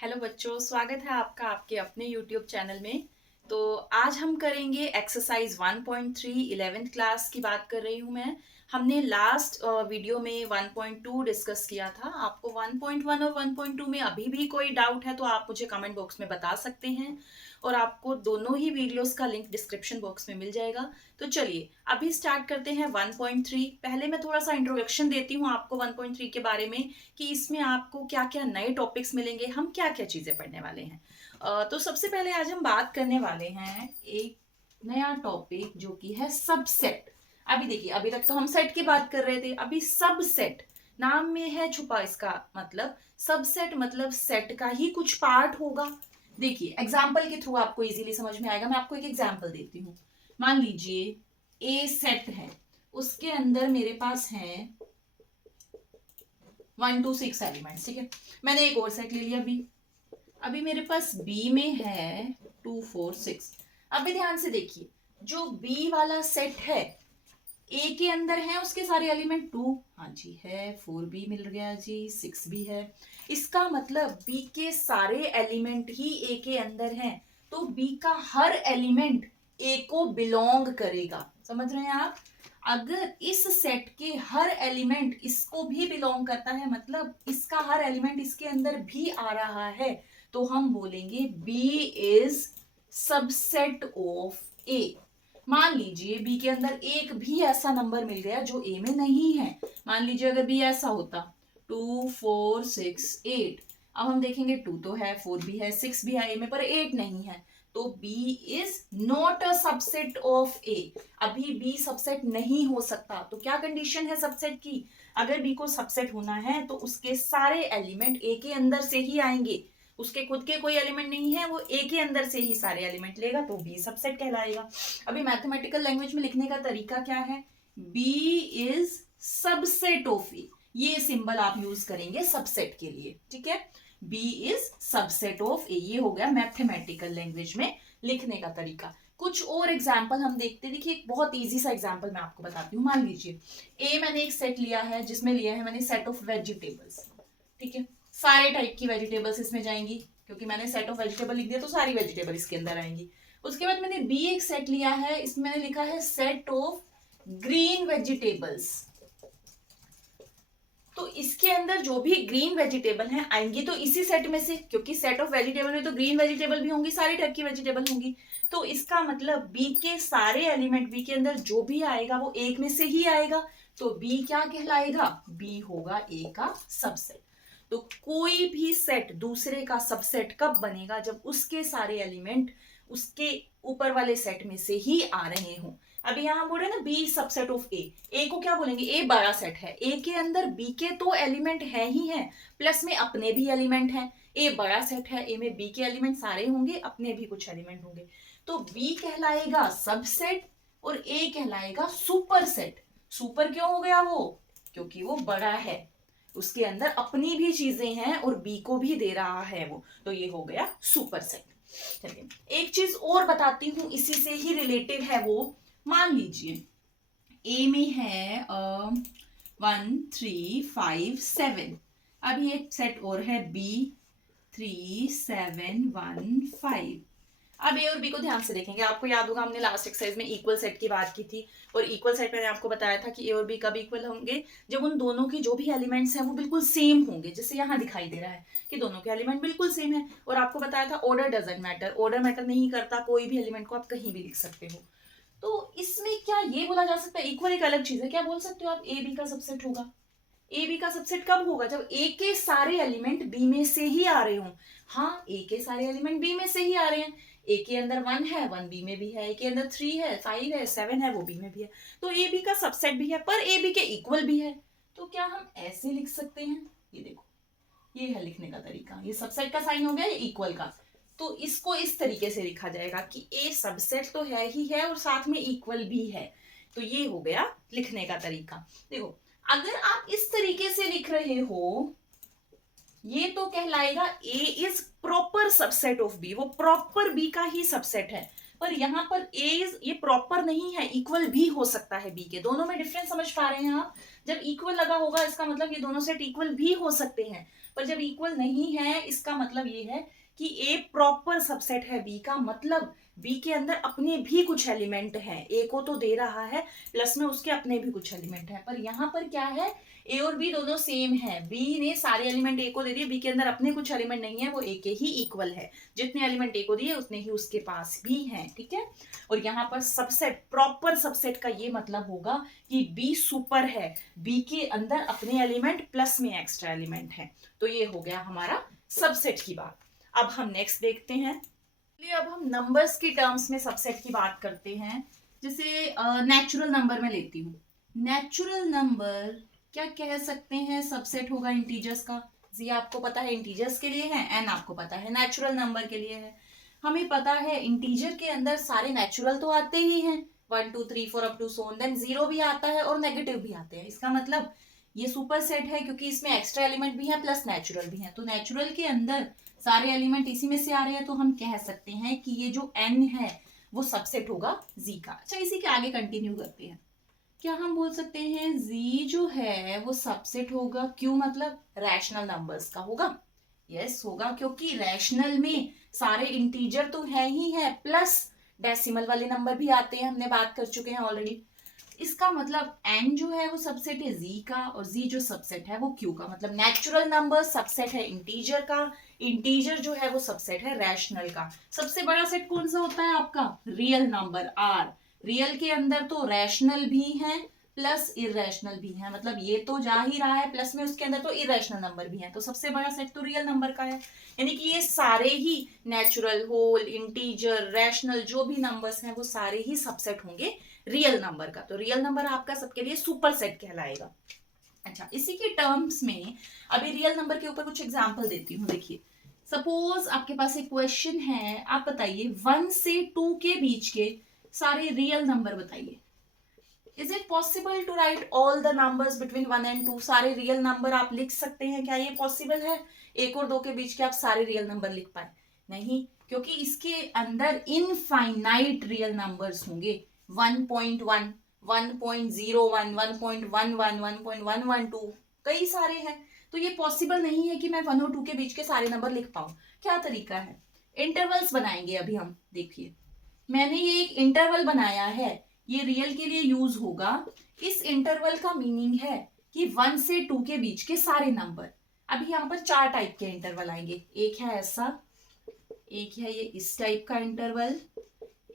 Hello बच्चों, स्वागत है आपका आपके अपने YouTube चैनल में। तो आज हम करेंगे एक्सरसाइज 1.3 11th क्लास की बात कर रही हूँ मैं। हमने लास्ट वीडियो में 1.2 डिस्कस किया था। आपको 1.1 और 1.2 में अभी भी कोई डाउट है तो आप मुझे कमेंट बॉक्स में बता सकते हैं और आपको दोनों ही वीडियोस का लिंक डिस्क्रिप्शन बॉक्स में मिल जाएगा। तो चलिए अभी स्टार्ट करते हैं 1.3। पहले मैं थोड़ा सा इंट्रोडक्शन देती हूँ आपको 1.3 के बारे में कि इसमें आपको क्या क्या नए टॉपिक्स मिलेंगे, हम क्या क्या चीजें पढ़ने वाले हैं। तो सबसे पहले आज हम बात करने वाले हैं एक नया टॉपिक जो कि है सबसेट। अभी देखिए, अभी तक तो हम सेट की बात कर रहे थे, अभी सबसेट नाम में है छुपा इसका मतलब। सबसेट मतलब सेट का ही कुछ पार्ट होगा। देखिए एग्जाम्पल के थ्रू आपको इजीली समझ में आएगा। मैं आपको एक एग्जाम्पल देती हूँ। मान लीजिए ए सेट है, उसके अंदर मेरे पास है 1 to 6 एलिमेंट्स। ठीक है, मैंने एक और सेट ले लिया बी। अभी मेरे पास बी में है 2 4 6। अभी ध्यान से देखिए, जो बी वाला सेट है ए के अंदर है उसके सारे एलिमेंट 2, हाँ जी है, 4 भी मिल गया जी, 6 भी है। इसका मतलब बी के सारे एलिमेंट ही ए के अंदर हैं, तो बी का हर एलिमेंट ए को बिलोंग करेगा। समझ रहे हैं आप? अगर इस सेट के हर एलिमेंट इसको भी बिलोंग करता है, मतलब इसका हर एलिमेंट इसके अंदर भी आ रहा है, तो हम बोलेंगे बी इज सबसेट ऑफ ए। मान लीजिए बी के अंदर एक भी ऐसा नंबर मिल गया जो ए में नहीं है। मान लीजिए अगर बी ऐसा होता 2 4 6 8। अब हम देखेंगे 2 तो है, 4 भी है, 6 भी है ए में, पर 8 नहीं है, तो B is not a subset of A. अभी बी सबसेट नहीं हो सकता। तो क्या कंडीशन है सबसेट की? अगर बी को सबसेट होना है तो उसके सारे एलिमेंट ए के अंदर से ही आएंगे। उसके खुद के कोई एलिमेंट नहीं है, वो ए के अंदर से ही सारे एलिमेंट लेगा, तो बी सबसेट कहलाएगा। अभी मैथमेटिकल लैंग्वेज में लिखने का तरीका क्या है? B is subset of A. ये सिंबल आप यूज करेंगे सबसेट के लिए। ठीक है, B is subset of A, ये हो गया मैथमेटिकल लैंग्वेज में लिखने का तरीका। कुछ और एग्जाम्पल हम देखते हैं। देखिए एक बहुत इजी सा एग्जाम्पल मैं आपको बताती हूँ। मान लीजिए ए मैंने एक सेट लिया है जिसमें लिया है मैंने सेट ऑफ वेजिटेबल्स। ठीक है, सारे टाइप की वेजिटेबल्स इसमें जाएंगी, क्योंकि मैंने सेट ऑफ वेजिटेबल लिख दिया तो सारी वेजिटेबल इसके अंदर आएंगी। उसके बाद मैंने बी एक सेट लिया है, इसमें मैंने लिखा है सेट ऑफ ग्रीन वेजिटेबल्स। तो इसके अंदर जो भी ग्रीन वेजिटेबल हैं आएंगी तो इसी सेट में से, क्योंकि सेट ऑफ वेजिटेबल में तो ग्रीन वेजिटेबल भी होंगी, सारी टाइप की वेजिटेबल होंगी। तो इसका मतलब बी के सारे एलिमेंट, बी के अंदर जो भी आएगा वो एक में से ही आएगा, तो बी क्या कहलाएगा? बी होगा ए का सबसेट। तो कोई भी सेट दूसरे का सबसेट कब बनेगा? जब उसके सारे एलिमेंट उसके ऊपर वाले सेट में से ही आ रहे हों। अभी यहां बोल रहे हैं ना बी सबसेट ऑफ ए। ए को क्या बोलेंगे? ए बड़ा सेट है, ए के अंदर बी के तो एलिमेंट है ही है, प्लस में अपने भी एलिमेंट हैं। ए बड़ा सेट है, ए में बी के एलिमेंट सारे होंगे, अपने भी कुछ एलिमेंट होंगे, तो बी कहलाएगा सबसेट और ए कहलाएगा सुपर सेट। सुपर क्यों हो गया वो? क्योंकि वो बड़ा है, उसके अंदर अपनी भी चीजें हैं और बी को भी दे रहा है वो, तो ये हो गया सुपर सेट। चलिए एक चीज और बताती हूं, इसी से ही रिलेटेड है वो। मान लीजिए ए में है 1 3 5 7। अभी एक सेट और है बी 3 7 1 5। अब ए और बी को ध्यान से देखेंगे। आपको याद होगा हमने लास्ट एक्सरसाइज में इक्वल सेट की बात की थी, और इक्वल सेट मैंने आपको बताया था कि ए और बी कब इक्वल होंगे? जब उन दोनों की जो भी एलिमेंट्स हैं वो बिल्कुल सेम होंगे। जैसे यहाँ दिखाई दे रहा है कि दोनों के एलिमेंट बिल्कुल सेम है, और आपको बताया था order doesn't matter, order matter नहीं करता, कोई भी एलिमेंट को आप कहीं भी लिख सकते हो। तो इसमें क्या ये बोला जा सकता है? इक्वल एक अलग चीज है, क्या बोल सकते हो आप? ए बी का सबसेट होगा। ए बी का सबसेट कब होगा? जब ए के सारे एलिमेंट बी में से ही आ रहे हों। हाँ, ए के सारे एलिमेंट बी में से ही आ रहे हैं। ए के अंदर 1 है, 1 बी में भी है, ए के अंदर 3 है, 5 है, 7 है, वो बी में भी है, तो ए बी का सबसेट भी है, पर ए बी के इक्वल भी है। तो क्या हम ऐसे लिख सकते हैं? ये देखो, ये है लिखने का तरीका। ये सबसेट का साइन हो गया, ये इक्वल का। तो इसको इस तरीके से लिखा जाएगा कि ए सबसेट तो है ही है और साथ में इक्वल भी है। तो ये हो गया लिखने का तरीका। देखो अगर आप इस तरीके से लिख रहे हो, ये तो कहलाएगा A is proper subset of B, वो प्रॉपर बी का ही सबसेट है। पर यहाँ पर ये प्रॉपर नहीं है, इक्वल भी हो सकता है बी के। दोनों में डिफरेंस समझ पा रहे हैं आप? जब इक्वल लगा होगा इसका मतलब ये दोनों सेट इक्वल भी हो सकते हैं, पर जब इक्वल नहीं है इसका मतलब ये है कि ए प्रॉपर सबसेट है बी का, मतलब बी के अंदर अपने भी कुछ एलिमेंट हैं, ए को तो दे रहा है प्लस में उसके अपने भी कुछ एलिमेंट हैं। पर यहाँ पर क्या है, ए और बी दोनों सेम है, बी ने सारे एलिमेंट ए को दे दिए, बी के अंदर अपने कुछ एलिमेंट नहीं है, वो ए के ही इक्वल है, जितने एलिमेंट ए को दिए उतने ही उसके पास भी हैं, ठीक है। और यहाँ पर सबसेट, प्रॉपर सबसेट का ये मतलब होगा कि बी सुपर है, बी के अंदर अपने एलिमेंट प्लस में एक्स्ट्रा एलिमेंट है। तो ये हो गया हमारा सबसेट की बात। अब हम नेक्स्ट देखते हैं, अब हम नंबर्स की टर्म्स में सबसेट की बात करते हैं। जैसे नेचुरल नंबर में लेती हूँ, नेचुरल नंबर क्या कह सकते हैं सबसेट होगा इंटीजर्स का। जी आपको पता है इंटीजर्स के लिए है, एन आपको पता है नेचुरल नंबर के लिए है। हमें पता है इंटीजर के अंदर सारे नेचुरल तो आते ही हैं, 1 2 3 4 up to so on, then 0 भी आता है और नेगेटिव भी आते हैं। इसका मतलब ये सुपर सेट है क्योंकि इसमें एक्स्ट्रा एलिमेंट भी है प्लस नेचुरल भी है। तो नेचुरल के अंदर सारे एलिमेंट इसी में से आ रहे हैं, तो हम कह सकते हैं कि ये जो एन है वो सबसेट होगा जी का। अच्छा इसी के आगे कंटिन्यू करते हैं, क्या हम बोल सकते हैं z जो है वो सबसेट होगा, क्यों, मतलब रैशनल नंबर्स का होगा। यस होगा, क्योंकि रैशनल में सारे इंटीजर तो है ही है, प्लस डेसिमल वाले नंबर भी आते हैं, हमने बात कर चुके हैं ऑलरेडी। इसका मतलब n जो है वो सबसेट है z का, और z जो सबसेट है वो q का। मतलब नेचुरल नंबर सबसेट है इंटीजर का, इंटीजर जो है वो सबसेट है रैशनल का। सबसे बड़ा सेट कौन सा होता है आपका, रियल नंबर r। रियल के अंदर तो रैशनल भी है प्लस इरेशनल भी है, मतलब ये तो जा ही रहा है प्लस में उसके अंदर तो इरेशनल नंबर भी है, तो सबसे बड़ा सेट तो रियल नंबर का है। यानी कि ये सारे ही नेचुरल, होल, इंटीजर, रैशनल जो भी नंबर्स हैं वो सारे ही सबसेट होंगे रियल नंबर का। तो रियल नंबर आपका सबके लिए सुपर सेट कहलाएगा। अच्छा इसी के टर्म्स में अभी रियल नंबर के ऊपर कुछ एग्जांपल देती हूँ। देखिए सपोज आपके पास एक क्वेश्चन है, आप बताइए 1 से 2 के बीच के सारे रियल नंबर बताइए। Is it possible to write all the numbers between 1 and 2? सारे रियल नंबर आप लिख सकते हैं, क्या ये पॉसिबल है 1 और 2 के बीच के आप सारे रियल नंबर लिख पाए? नहीं, क्योंकि इसके अंदर इनफाइनाइट रियल नंबर्स होंगे। 1.1, 1.01, 1.11, 1.112 कई सारे हैं, तो ये पॉसिबल नहीं है कि मैं 1 और 2 के बीच के सारे नंबर लिख पाऊं। क्या तरीका है, इंटरवल्स बनाएंगे अभी हम। देखिए मैंने ये एक इंटरवल बनाया है, ये रियल के लिए यूज होगा। इस इंटरवल का मीनिंग है कि 1 से 2 के बीच के सारे नंबर। अभी यहाँ पर 4 टाइप के इंटरवल आएंगे, एक है ऐसा, एक है ये इस टाइप का इंटरवल,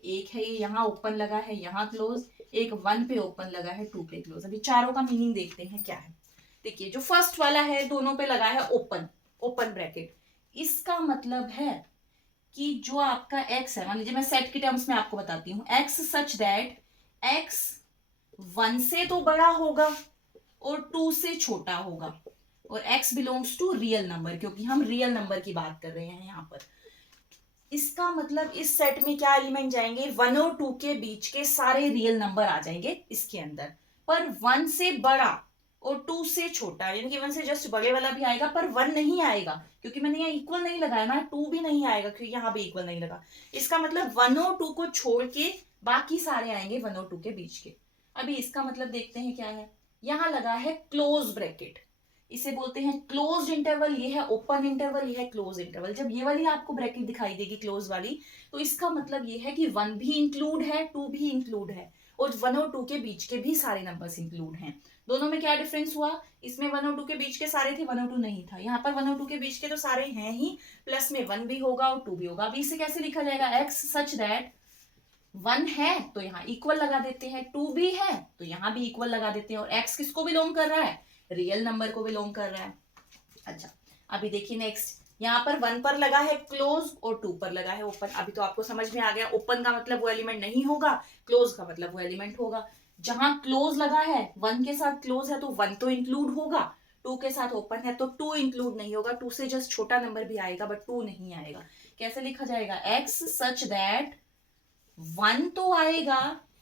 एक है ये यहाँ ओपन लगा है यहाँ क्लोज, एक 1 पे ओपन लगा है 2 पे क्लोज। अभी चारों का मीनिंग देखते हैं क्या है। देखिए जो फर्स्ट वाला है दोनों पे लगा है ओपन, ओपन ब्रैकेट, इसका मतलब है कि जो आपका x है, मान लीजिए मैं सेट के टर्म्स में आपको बताती हूँ, x सच दैट x 1 से तो बड़ा होगा और 2 से छोटा होगा, और x belongs to real number, क्योंकि हम रियल नंबर की बात कर रहे हैं यहाँ पर। इसका मतलब इस सेट में क्या एलिमेंट जाएंगे, 1 और 2 के बीच के सारे रियल नंबर आ जाएंगे इसके अंदर, पर 1 से बड़ा और 2 से छोटा, यानी कि 1 से जस्ट बड़े वाला भी आएगा पर 1 नहीं आएगा, क्योंकि मैंने यहाँ इक्वल नहीं लगाया ना, 2 भी नहीं आएगा क्योंकि यहाँ भी इक्वल नहीं लगा। इसका मतलब 1 और 2 को छोड़ के बाकी सारे आएंगे 1 और 2 के बीच के। अभी इसका मतलब देखते हैं क्या है, यहाँ लगा है क्लोज ब्रैकेट, इसे बोलते हैं क्लोज्ड इंटरवल, ये है ओपन इंटरवल, ये है क्लोज इंटरवल। जब ये वाली आपको ब्रैकेट दिखाई देगी क्लोज वाली, तो इसका मतलब ये है कि 1 भी इंक्लूड है 2 भी इंक्लूड है, और 1 और 2 के बीच के भी सारे नंबर्स इंक्लूड हैं। दोनों में क्या डिफरेंस हुआ, इसमें 1 और 2 के बीच के सारे थे, 1 और 2 नहीं था। यहाँ पर 1 और 2 के बीच के तो सारे हैं ही, प्लस में 1 भी होगा और 2 भी होगा। अभी इसे कैसे लिखा जाएगा, x सच दैट 1 है तो यहाँ इक्वल लगा देते हैं, 2 भी है तो यहाँ भी इक्वल लगा देते हैं, और x किसको बिलोंग कर रहा है, रियल नंबर को बिलोंग कर रहा है। अच्छा अभी देखिए नेक्स्ट, यहाँ पर 1 पर लगा है क्लोज और 2 पर लगा है ओपन। अभी तो आपको समझ में आ गया, ओपन का मतलब वो एलिमेंट नहीं होगा, क्लोज का मतलब वो एलिमेंट होगा। जहां क्लोज लगा है 1 के साथ क्लोज है तो 1 तो इंक्लूड होगा, 2 के साथ ओपन है तो 2 इंक्लूड नहीं होगा, 2 से जस्ट छोटा नंबर भी आएगा बट 2 नहीं आएगा। कैसे लिखा जाएगा, x सच दैट 1 तो आएगा,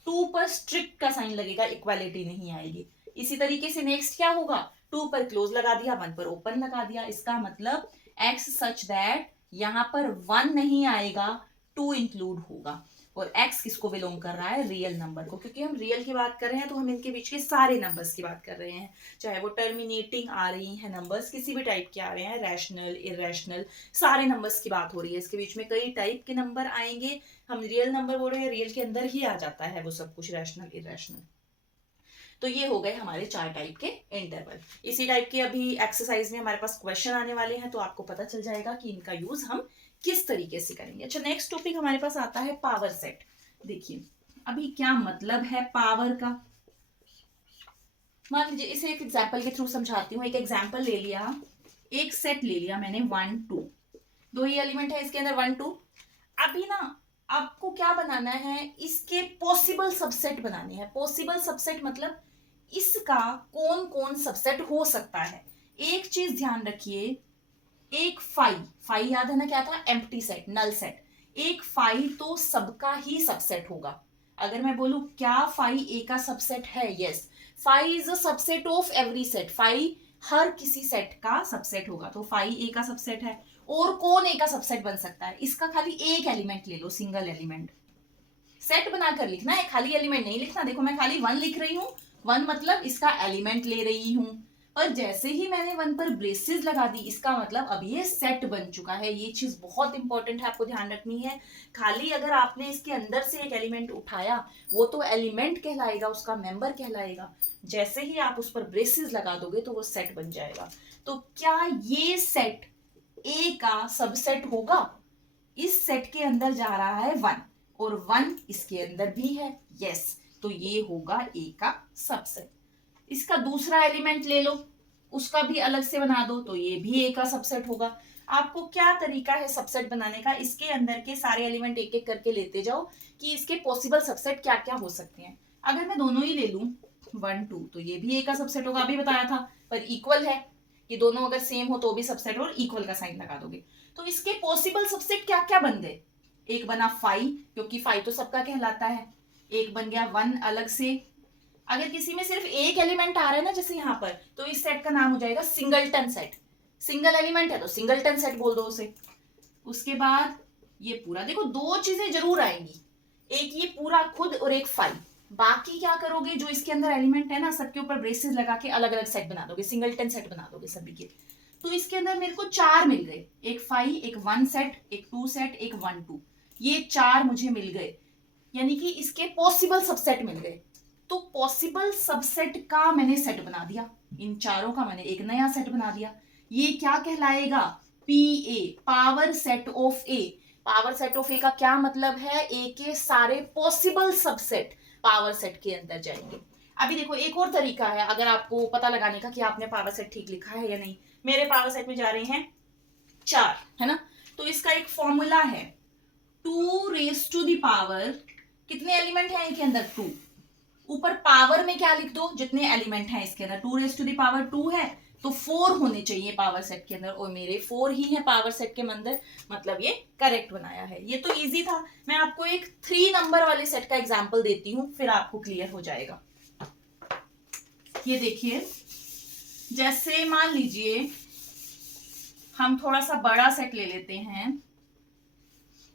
2 पर स्ट्रिक्ट का साइन लगेगा, इक्वालिटी नहीं आएगी। इसी तरीके से नेक्स्ट क्या होगा, 2 पर क्लोज लगा दिया 1 पर ओपन लगा दिया, इसका मतलब x सच दैट यहाँ पर 1 नहीं आएगा 2 इंक्लूड होगा। और x किसको बिलोंग कर रहा है, रियल नंबर को, क्योंकि हम रियल की बात कर रहे हैं तो हम इनके बीच के सारे नंबर्स की बात कर रहे हैं, चाहे वो टर्मिनेटिंग आ रही हैं नंबर्स, किसी भी टाइप के आ रहे हैं, रैशनल इरेशनल, सारे नंबर्स की बात हो रही है। इसके बीच में कई टाइप के नंबर आएंगे, हम रियल नंबर बोल रहे हैं, रियल के अंदर ही आ जाता है वो सब कुछ, रैशनल इरेशनल। तो ये हो गए हमारे 4 टाइप के इंटरवल। इसी टाइप के अभी एक्सरसाइज में हमारे पास क्वेश्चन आने वाले हैं, तो आपको पता चल जाएगा कि इनका यूज हम किस तरीके से करेंगे। अच्छा, नेक्स्ट टॉपिक हमारे पास आता है पावर सेट। देखिए अभी क्या मतलब है पावर का, मान लीजिए इसे एक एग्जाम्पल के थ्रू समझाती हूँ। एक एग्जाम्पल ले लिया, एक सेट ले लिया मैंने 1 2, दो ही एलिमेंट है इसके अंदर 1 2। अभी ना आपको क्या बनाना है, इसके पॉसिबल सबसेट बनाने हैं। पॉसिबल सबसेट मतलब इसका कौन कौन सबसेट हो सकता है। एक चीज ध्यान रखिए, एक फाई याद है ना क्या था, एम्प्टी सेट, नल सेट। एक फाई तो सबका ही सबसेट होगा। अगर मैं बोलूं क्या फाई ए का सबसेट है, yes, phi is a subset of every set, phi हर किसी सेट का सबसेट होगा, तो फाई ए का सबसेट है। और कौन ए का सबसेट बन सकता है, इसका खाली एक एलिमेंट ले लो, सिंगल एलिमेंट। सेट बनाकर लिखना है, खाली एलिमेंट नहीं लिखना। देखो मैं खाली 1 लिख रही हूँ, 1 मतलब इसका एलिमेंट ले रही हूं, और जैसे ही मैंने 1 पर ब्रेसेस लगा दी, इसका मतलब अब ये सेट बन चुका है। ये चीज बहुत इंपॉर्टेंट है, आपको ध्यान रखनी है। खाली अगर आपने इसके अंदर से एक एलिमेंट उठाया, वो तो एलिमेंट कहलाएगा, उसका मेंबर कहलाएगा। जैसे ही आप उस पर ब्रेसेस लगा दोगे तो वो सेट बन जाएगा। तो क्या ये सेट ए का सबसेट होगा? इस सेट के अंदर जा रहा है 1 और 1 इसके अंदर भी है, यस, तो ये होगा ए का सबसेट। इसका दूसरा एलिमेंट ले लो, उसका भी अलग से बना दो, तो ये भी ए का सबसेट होगा। आपको क्या तरीका है सबसेट बनाने का, इसके अंदर के सारे एलिमेंट एक एक करके लेते जाओ कि इसके पॉसिबल सबसेट क्या क्या हो सकते हैं। अगर मैं दोनों ही ले लूं 1 2, तो ये भी ए का सबसेट होगा, अभी बताया था, पर इक्वल है, ये दोनों अगर सेम हो तो भी सबसेट, और इक्वल का साइन लगा दोगे। तो इसके पॉसिबल सबसेट क्या क्या बन गए, एक बना 5, क्योंकि 5 तो सबका कहलाता है, एक बन गया 1 अलग से। अगर किसी में सिर्फ एक एलिमेंट आ रहा है ना, जैसे यहां पर, तो इस सेट का नाम हो जाएगा सिंगलटन सेट। सिंगल एलिमेंट है तो सिंगलटन सेट बोल दो उसे। उसके बाद ये पूरा, देखो 2 चीजें जरूर आएंगी, एक ये पूरा खुद और एक 5। बाकी क्या करोगे, जो इसके अंदर एलिमेंट है ना, सबके ऊपर ब्रेसेस लगा के अलग अलग सेट बना दोगे, सिंगलटन सेट बना दोगे सभी के। तो इसके अंदर मेरे को 4 मिल गए, एक 5, एक 1 सेट, एक 2 सेट, एक 1 2, ये 4 मुझे मिल गए, यानी कि इसके पॉसिबल सबसेट मिल गए। तो पॉसिबल सबसेट का मैंने सेट बना दिया, इन चारों का मैंने एक नया सेट बना दिया। ये क्या कहलाएगा, P A, power set of A. Power set of A का क्या मतलब है, ए के सारे पॉसिबल सबसेट पावर सेट के अंदर जाएंगे। अभी देखो एक और तरीका है अगर आपको पता लगाने का कि आपने पावर सेट ठीक लिखा है या नहीं। मेरे पावर सेट में जा रहे हैं 4, है ना, तो इसका एक फॉर्मूला है 2 रेज टू द पावर, कितने एलिमेंट हैं इनके अंदर, 2। ऊपर पावर में क्या लिख दो, जितने एलिमेंट हैं इसके अंदर, 2 रेज टू द पावर 2 है, तो 4 होने चाहिए पावर सेट के अंदर, और मेरे 4 ही है पावर सेट के अंदर, मतलब ये करेक्ट बनाया है। ये तो इजी था। मैं आपको एक 3 नंबर वाले सेट का एग्जांपल देती हूं, फिर आपको क्लियर हो जाएगा। ये देखिए, जैसे मान लीजिए हम थोड़ा सा बड़ा सेट ले लेते हैं।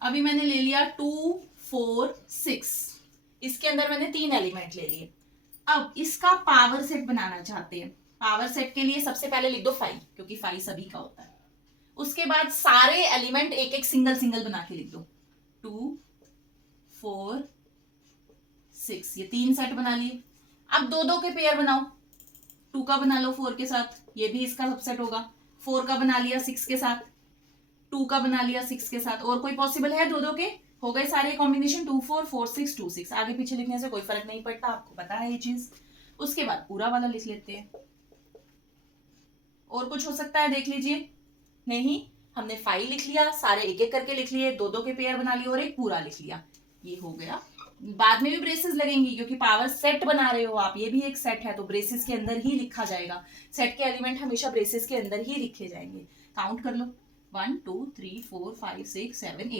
अभी मैंने ले लिया 2 4 6, इसके अंदर मैंने 3 एलिमेंट ले लिए। अब इसका पावर सेट बनाना चाहते हैं। पावर सेट के लिए सबसे पहले लिख दो 5, क्योंकि 5 सभी का होता है। उसके बाद सारे एलिमेंट एक एक सिंगल सिंगल बना के लिख दो, 2 4 6, ये 3 सेट बना लिए। अब 2 के पेयर बनाओ, 2 का बना लो 4 के साथ, ये भी इसका सबसेट होगा। 4 का बना लिया 6 के साथ, 2 का बना लिया 6 के साथ, और कोई पॉसिबल है 2 के, हो गए सारे कॉम्बिनेशन 2 4 4 6 2 6। आगे पीछे लिखने से कोई फर्क नहीं पड़ता, आपको पता है ये चीज। उसके बाद पूरा वाला लिख लेते हैं। और कुछ हो सकता है देख लीजिए, नहीं, हमने 5 लिख लिया, सारे एक एक करके लिख लिए, 2 के पेयर बना लिए और एक पूरा लिख लिया, ये हो गया। बाद में भी ब्रेसेस लगेंगी, क्योंकि पावर सेट बना रहे हो आप, ये भी एक सेट है, तो ब्रेसेस के अंदर ही लिखा जाएगा। सेट के एलिमेंट हमेशा ब्रेसेस के अंदर ही लिखे जाएंगे। काउंट कर लो, 1 2 3 4 5 6 7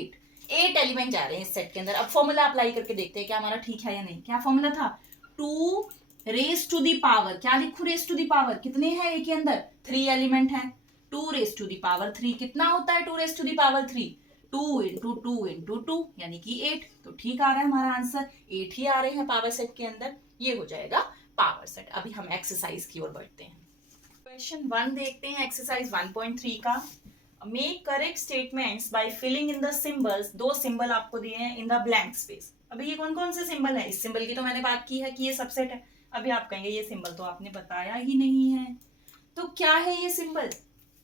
8 एलिमेंट जा रहे हैं इस सेट के अंदर। अब फॉर्मूला अप्लाई करके देखते हैं क्या हमारा ठीक है या नहीं। क्या फॉर्मूला था, 2 रेज टू दी पावर, क्या लिखू रेज टू दी पावर, कितने हैं ए के अंदर, 3 एलिमेंट हैं, 2 रेज टू दी पावर 3, कितना होता है 2 रेज टू दी पावर 3, 2 यानी कि 8, तो ठीक आ रहा है हमारा आंसर, 8 ही आ रहे हैं पावर सेट के अंदर, ये हो जाएगा पावर सेट। अभी हम एक्सरसाइज की ओर बढ़ते हैं। क्वेश्चन 1 देखते हैं, एक्सरसाइज 1.3 का। Make correct statements by filling in the symbols, 2 symbol आपको दिए हैं इन द ब्लैंक स्पेस। अभी ये कौन कौन से सिंबल है, इस सिंबल की तो मैंने बात की है कि ये सबसेट है। अभी आप कहेंगे ये सिंबल तो आपने बताया ही नहीं है, तो क्या है ये सिंबल,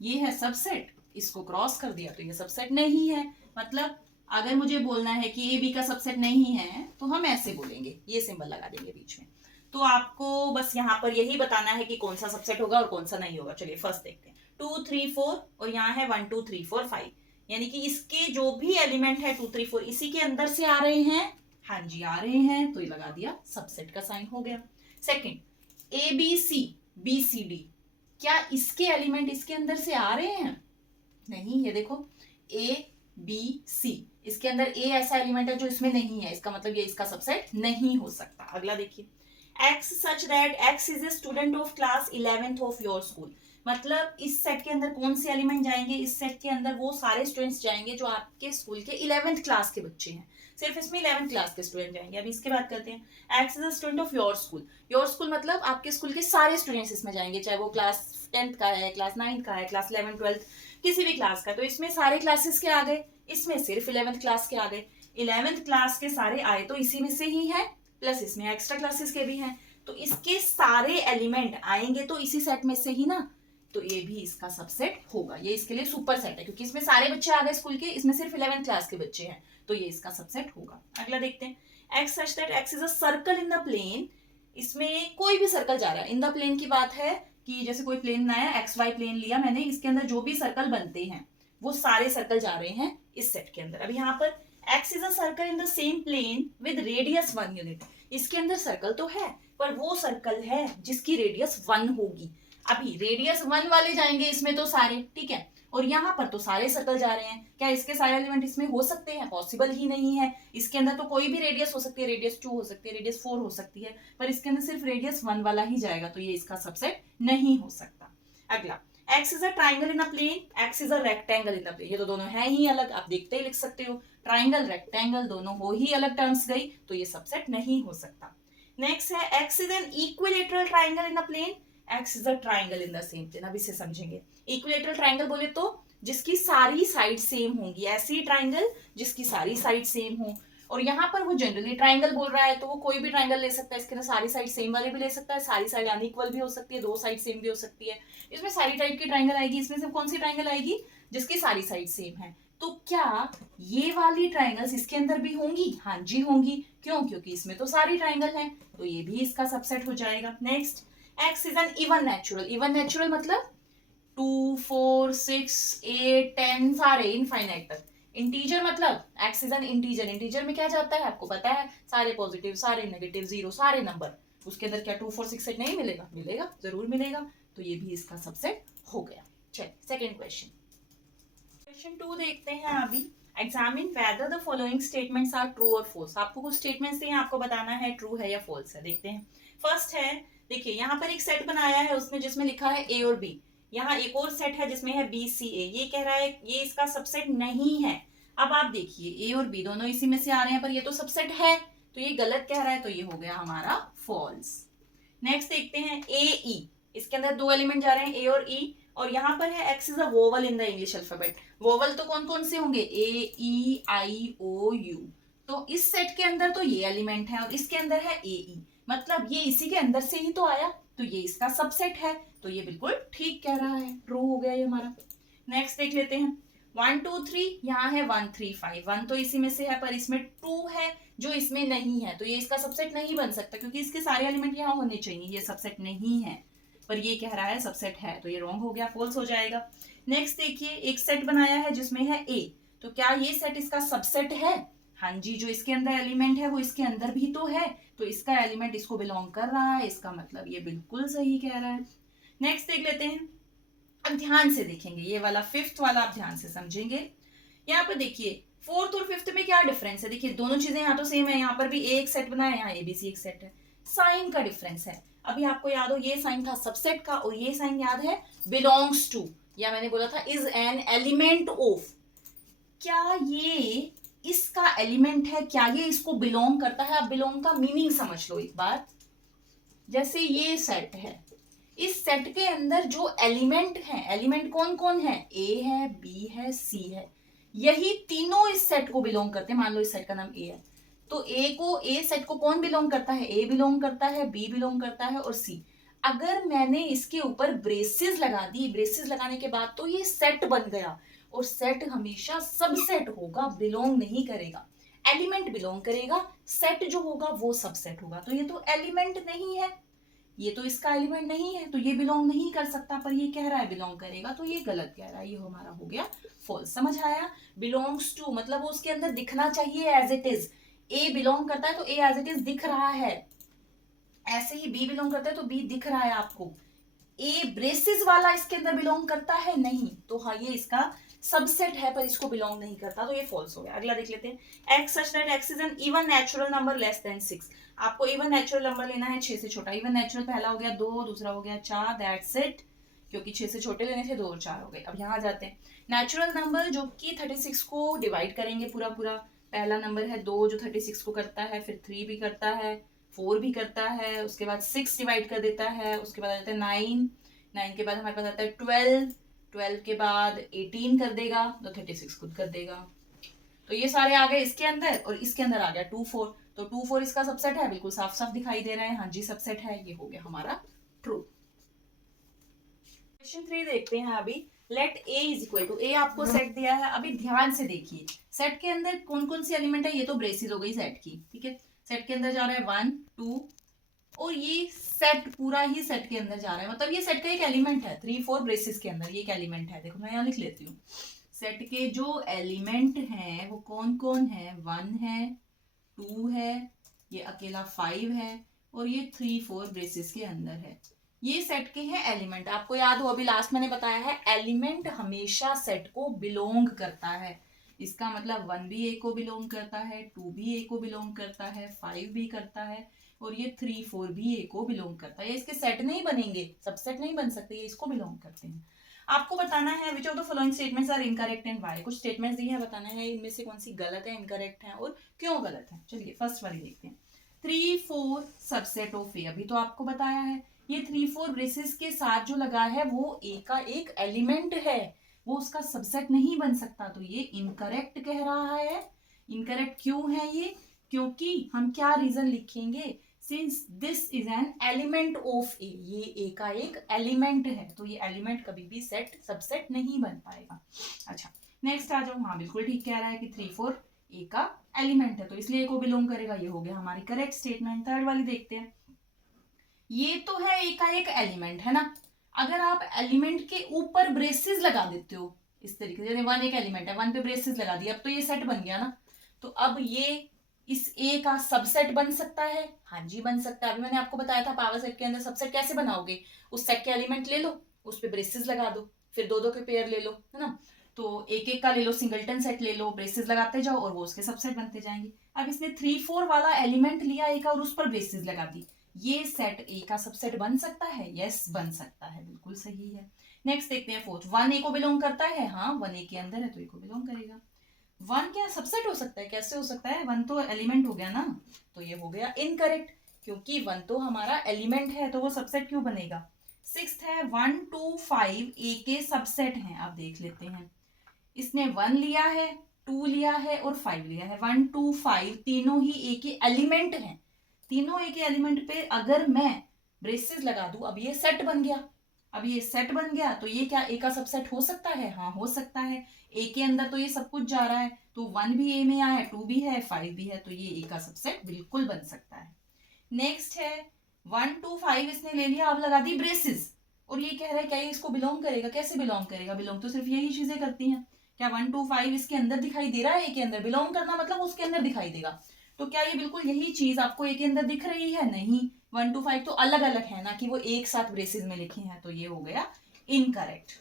ये है सबसेट, इसको क्रॉस कर दिया तो ये सबसेट नहीं है। मतलब अगर मुझे बोलना है कि ए बी का सबसेट नहीं है तो हम ऐसे बोलेंगे, ये सिंबल लगा देंगे बीच में। तो आपको बस यहाँ पर यही बताना है कि कौन सा सबसेट होगा और कौन सा नहीं होगा। चलिए फर्स्ट देखते हैं, 2 3 4 और यहाँ है 1 2 3 4 5, यानी कि इसके जो भी एलिमेंट है 2 3 4 इसी के अंदर से आ रहे हैं। हाँ जी आ रहे हैं, तो ये लगा दिया, सबसेट का साइन हो गया। Second, A B C B C D, क्या इसके एलिमेंट इसके अंदर से आ रहे हैं, नहीं। ये देखो ए बी सी, इसके अंदर ए ऐसा एलिमेंट है जो इसमें नहीं है, इसका मतलब ये इसका सबसेट नहीं हो सकता। अगला देखिए, x such that x is a student of class 11th of your school, मतलब इस सेट के अंदर कौन से एलिमेंट जाएंगे, इस सेट के अंदर वो सारे स्टूडेंट्स जाएंगे जो आपके स्कूल के 11th क्लास के बच्चे हैं, सिर्फ इसमें 11th क्लास के स्टूडेंट जाएंगे। अभी इसके बात करते हैं, x is a student of your school, your school मतलब आपके स्कूल के सारे स्टूडेंट्स इसमें जाएंगे, चाहे वो क्लास 10th का है, क्लास 9th का है, क्लास 11th 12th किसी भी क्लास का, तो इसमें सारे क्लासेस के आ गए, इसमें सिर्फ 11th क्लास के आ गए। 11th क्लास के सारे आए तो इसी में से ही है, प्लस इसमें एक्स्ट्रा क्लासेस के भी हैं, तो इसके सारे एलिमेंट आएंगे तो इसी सेट में से ही ना, तो ये भी इसका सबसेट होगा। ये इसके लिए सुपर सेट है क्योंकि इसमें सारे बच्चे आ गए स्कूल के, इसमें सिर्फ 11th क्लास के बच्चे हैं, तो ये इसका सबसेट होगा। अगला देखते हैं, x such that x is a circle in the plane, इसमें कोई भी सर्कल जा रहा है, इन द प्लेन की बात है कि जैसे कोई प्लेन नया एक्स वाई प्लेन लिया मैंने, इसके अंदर जो भी सर्कल बनते हैं वो सारे सर्कल जा रहे हैं इस सेट के अंदर। अब यहाँ पर x is a circle in the same plane with radius 1 unit, इसके अंदर सर्कल तो है पर वो सर्कल है जिसकी रेडियस 1 होगी। अभी रेडियस 1 वाले जाएंगे इसमें तो सारे, ठीक है, और यहाँ पर तो सारे सर्कल जा रहे हैं, क्या इसके सारे एलिमेंट इसमें हो सकते हैं, पॉसिबल ही नहीं है। इसके अंदर तो कोई भी रेडियस हो सकती है, रेडियस 2 हो सकती है, रेडियस 4 हो सकती है, पर इसके अंदर सिर्फ रेडियस 1 वाला ही जाएगा, तो ये इसका सबसेट नहीं हो सकता। अगला, x is a triangle in a plane, x is a rectangle in the plane, ये तो दोनों है ही अलग, आप देखते ही लिख सकते हो, ट्राइंगल रेक्टेंगल दोनों हो ही अलग टर्म्स गई, तो ये सबसेट नहीं हो सकता। नेक्स्ट है, x is an equilateral triangle in a plane, x is a triangle in the same plane। अब इसे समझेंगे, इक्विलेटरल ट्राइंगल बोले तो जिसकी सारी साइड सेम होंगी, ऐसी ट्राइंगल जिसकी सारी साइड सेम हो, और यहाँ पर वो जनरली ट्राइंगल बोल रहा है तो वो कोई भी ट्राइंगल ले सकता है, इसके अंदर सारी साइड सेम वाली भी ले सकता है, सारी साइड अनइक्वल भी हो सकती है, 2 साइड सेम भी हो सकती है। इसमें सारी टाइप की ट्राइंगल आएगी, इसमें से कौन सी ट्राइंगल आएगी, जिसकी सारी साइड सेम है। तो क्या ये वाली ट्राइंगल्स इसके अंदर भी होंगी, हाँ जी होंगी, क्यों, क्योंकि इसमें तो सारी ट्राइंगल है, तो ये भी इसका सबसेट हो जाएगा। Next, x is an even natural, even natural मतलब 2 4 6 8 10 सारे इनफाइनाइट तक। इंटीजर मतलब x is an integer, integer में क्या जाता है आपको पता है, सारे पॉजिटिव सारे नेगेटिव जीरो सारे नंबर, उसके अंदर क्या 2 4 6 8 नहीं मिलेगा, मिलेगा जरूर मिलेगा, तो ये भी इसका सबसेट हो गया। चलिए सेकंड क्वेश्चन, क्वेश्चन 2 देखते हैं अभी। Examine whether the following statements are true और फॉल्स, आपको कुछ स्टेटमेंट्स हैं, आपको बताना है ट्रू है या फॉल्स है। देखते हैं, फर्स्ट है, देखिए यहाँ पर एक सेट बनाया है उसमें जिसमें लिखा है ए और बी, यहाँ एक और सेट है जिसमें है बी सी ए, ये कह रहा है ये इसका सबसेट नहीं है। अब आप देखिए ए और बी दोनों इसी में से आ रहे हैं पर ये तो सबसेट है, तो ये गलत कह रहा है, तो ये हो गया हमारा फॉल्स। नेक्स्ट देखते हैं ए ई, इसके अंदर 2 एलिमेंट जा रहे हैं ए और ई, और यहाँ पर है x is a vowel in the English alphabet, vowel तो कौन कौन से होंगे, ए ई आई ओ यू, तो इस सेट के अंदर तो ये एलिमेंट है और इसके अंदर है ए ई, मतलब ये इसी के अंदर से ही तो आया, तो ये इसका सबसेट है, तो ये बिल्कुल ठीक कह रहा है, ट्रू हो गया ये हमारा। नेक्स्ट देख लेते हैं, 1 2 3, यहाँ है 1 3 5, 1 तो इसी में से है पर इसमें 2 है जो इसमें नहीं है, तो ये इसका सबसेट नहीं बन सकता क्योंकि इसके सारे एलिमेंट यहाँ होने चाहिए, ये सबसेट नहीं है, पर ये कह रहा है सबसेट है, तो ये रॉन्ग हो गया, फॉल्स हो जाएगा। नेक्स्ट देखिए, एक सेट बनाया है जिसमें है ए, तो क्या ये सेट इसका सबसेट है, हाँ जी, जो इसके अंदर एलिमेंट है वो इसके अंदर भी तो है, तो इसका एलिमेंट इसको बिलोंग कर रहा है, इसका मतलब ये बिल्कुल सही कह रहा है। नेक्स्ट देख लेते हैं, अब ध्यान से देखेंगे, ये वाला 5th वाला आप ध्यान से समझेंगे। यहाँ पर देखिए 4th और 5th में क्या डिफरेंस है, देखिए दोनों चीजें यहाँ तो सेम है, यहाँ पर भी ए एक सेट बना है, यहाँ एबीसी एक सेट है, साइन का डिफरेंस है। अभी आपको याद हो ये साइन था सबसेट का और ये साइन याद है बिलोंग्स टू, या मैंने बोला था इज एन एलिमेंट ऑफ, क्या ये इसका एलिमेंट है, क्या ये इसको बिलोंग करता है? आप बिलोंग का मीनिंग समझ लो एक बार। जैसे ये सेट है, इस सेट के अंदर जो एलिमेंट हैं, एलिमेंट कौन कौन है? ए है, बी है, सी है, यही तीनों इस सेट को बिलोंग करते हैं। मान लो इस सेट का नाम ए है, तो ए सेट को कौन बिलोंग करता है? ए बिलोंग करता है, बी बिलोंग करता है और सी। अगर मैंने इसके ऊपर ब्रेसेस लगा दी, ब्रेसेस लगाने के बाद तो ये सेट बन गया, और सेट हमेशा सबसेट होगा, बिलोंग नहीं करेगा। एलिमेंट बिलोंग करेगा, सेट जो होगा वो सबसेट होगा। तो ये तो एलिमेंट नहीं है, ये तो इसका एलिमेंट नहीं है, तो ये बिलोंग नहीं कर सकता, पर ये कह रहा है बिलोंग करेगा, तो ये गलत कह रहा है, ये हमारा हो गया फॉल्स। समझ आया? बिलोंग्स टू मतलब वो उसके अंदर दिखना चाहिए as it is. A belong करता है तो ए एज इट इज दिख रहा है, ऐसे ही बी बिलोंग करता है तो बी दिख रहा है आपको। ए ब्रेसिस वाला इसके अंदर बिलोंग करता है नहीं, तो हाँ ये इसका सबसेट है पर इसको बिलोंग नहीं करता, तो ये फॉल्स हो गया। अगला देख लेते हैं। X such that x is an even natural number less than 6। आपको इवन नेचुरल नंबर लेना है 6 से छोटा। इवन नेचुरल पहला हो गया 2, दूसरा हो गया 4, दैट्स इट, क्योंकि 6 से छोटे लेने थे 2 और 4 हो गए। अब यहाँ जाते हैं नेचुरल नंबर जो कि 36 को डिवाइड करेंगे पूरा पूरा। पहला नंबर है 2 जो 36 को करता है, फिर 3 भी करता है, 4 भी करता है, उसके बाद 6 डिवाइड कर देता है, उसके बाद आ जाता है 9, 9 के बाद हमारे पास आता है 12, 12 के बाद 18 कर देगा, तो 36 खुद कर देगा। तो ये सारे आ गए इसके अंदर, और इसके अंदर आ गया 2, 4, तो 2, 4 इसका सबसेट है, बिल्कुल साफ साफ दिखाई दे रहा है, हाँ जी सबसेट है, ये हो गया हमारा ट्रू। क्वेश्चन 3 देखते हैं अभी। Let A is equal to, A आपको सेट दिया है, अभी ध्यान से देखिए सेट के अंदर कौन कौन सी एलिमेंट है। ये तो ब्रेसिस हो गई सेट की, ठीक है। सेट के अंदर जा रहा है 1, 2, और ये सेट पूरा ही सेट के अंदर जा रहा है, मतलब ये सेट का एक एलिमेंट है। 3, 4 ब्रेसिस के अंदर ये एक एलिमेंट है। देखो मैं यहाँ लिख लेती हूँ, सेट के जो एलिमेंट हैं वो कौन कौन है? 1 है, 2 है, ये अकेला 5 है, और ये 3, 4 ब्रेसिस के अंदर है। ये सेट के हैं एलिमेंट। आपको याद हो अभी लास्ट मैंने बताया है, एलिमेंट हमेशा सेट को बिलोंग करता है। इसका मतलब 1 भी ए को बिलोंग करता है, 2 भी ए को बिलोंग करता है, 5 भी करता है, और ये 3, 4 भी ए को बिलोंग करता है। ये इसके सेट नहीं बनेंगे, सबसेट नहीं बन सकते, ये इसको बिलोंग करते हैं। आपको बताना है which of the following statements are incorrect and why. कुछ स्टेटमेंट्स दी है, बताना है इनमें से कौन सी गलत है, इनकरेक्ट है और क्यों गलत है। चलिए फर्स्ट वाली देखते हैं। 3, 4 सबसेट ऑफ ए, अभी तो आपको बताया है ये 3, 4 ब्रेसिस के साथ जो लगा है वो ए का एक एलिमेंट है, वो उसका सबसेट नहीं बन सकता, तो ये इनकरेक्ट कह रहा है। इनकरेक्ट क्यों है ये? क्योंकि हम क्या रीजन लिखेंगे, since this is an element of A, ये ए का एक एलिमेंट है, तो ये एलिमेंट कभी भी सेट सबसेट नहीं बन पाएगा। अच्छा नेक्स्ट आ जाओ। हाँ बिल्कुल ठीक कह रहा है कि 3, 4 ए का एलिमेंट है, तो इसलिए ए को बिलोंग करेगा, ये हो गया हमारी करेक्ट स्टेटमेंट। थर्ड वाली देखते हैं। ये तो है ए का एक एलिमेंट है ना, अगर आप एलिमेंट के ऊपर ब्रेसेस लगा देते हो इस तरीके से, 1 एक एलिमेंट है, 1 पे ब्रेसेस लगा दिया, अब तो ये सेट बन गया ना, तो अब ये इस ए का सबसेट बन सकता है। हाँ जी बन सकता है। अभी मैंने आपको बताया था पावर सेट के अंदर सबसेट कैसे बनाओगे, उस सेट के एलिमेंट ले लो, उस पे ब्रेसेस लगा दो, फिर 2 के पेयर ले लो, है ना, तो एक का ले लो, सिंगलटन सेट ले लो, ब्रेसेस लगाते जाओ और वो उसके सबसेट बनते जाएंगे। अब इसने 3, 4 वाला एलिमेंट लिया ए का और उस पर ब्रेसेस लगा दी, ये सेट ए का सबसेट बन सकता है? यस बन सकता है, बिल्कुल सही है। नेक्स्ट देखते हैं फोर्थ। 1 ए को बिलोंग करता है, हाँ 1 ए के अंदर है तो ए को बिलोंग करेगा। 1 क्या सबसेट हो सकता है? कैसे हो सकता है, 1 तो एलिमेंट हो गया ना, तो ये हो गया इनकरेक्ट, क्योंकि 1 तो हमारा एलिमेंट है तो वो सबसेट क्यों बनेगा। 6th है 1, 2, 5 ए के सबसेट हैं। आप देख लेते हैं, इसने 1 लिया है, 2 लिया है और 5 लिया है। 1, 2, 5 तीनों ही ए के एलिमेंट हैं, तीनों ए के एलिमेंट पे अगर मैं ब्रेसेस लगा दूं, अब ये सेट बन गया, अब ये सेट बन गया, तो ये क्या ए का सबसेट हो सकता है? हाँ हो सकता है। ए के अंदर तो ये सब कुछ जा रहा है, तो 1 भी ए में आया, 2 भी है, 5 भी है, तो ये ए का सबसेट बिल्कुल बन सकता है। नेक्स्ट है 1, 2, 5 इसने ले लिया, अब लगा दी ब्रेसेस, और ये कह रहा है क्या ये इसको बिलोंग करेगा? कैसे बिलोंग करेगा? बिलोंग तो सिर्फ यही चीजें करती हैं। क्या 1, 2, 5 इसके अंदर दिखाई दे रहा है? ए के अंदर बिलोंग करना मतलब उसके अंदर दिखाई देगा, तो क्या ये बिल्कुल यही चीज आपको ए के अंदर दिख रही है? नहीं, 1, 2, 5 तो अलग अलग है ना, कि वो एक साथ ब्रेसेस में लिखे हैं, तो ये हो गया इनकरेक्ट,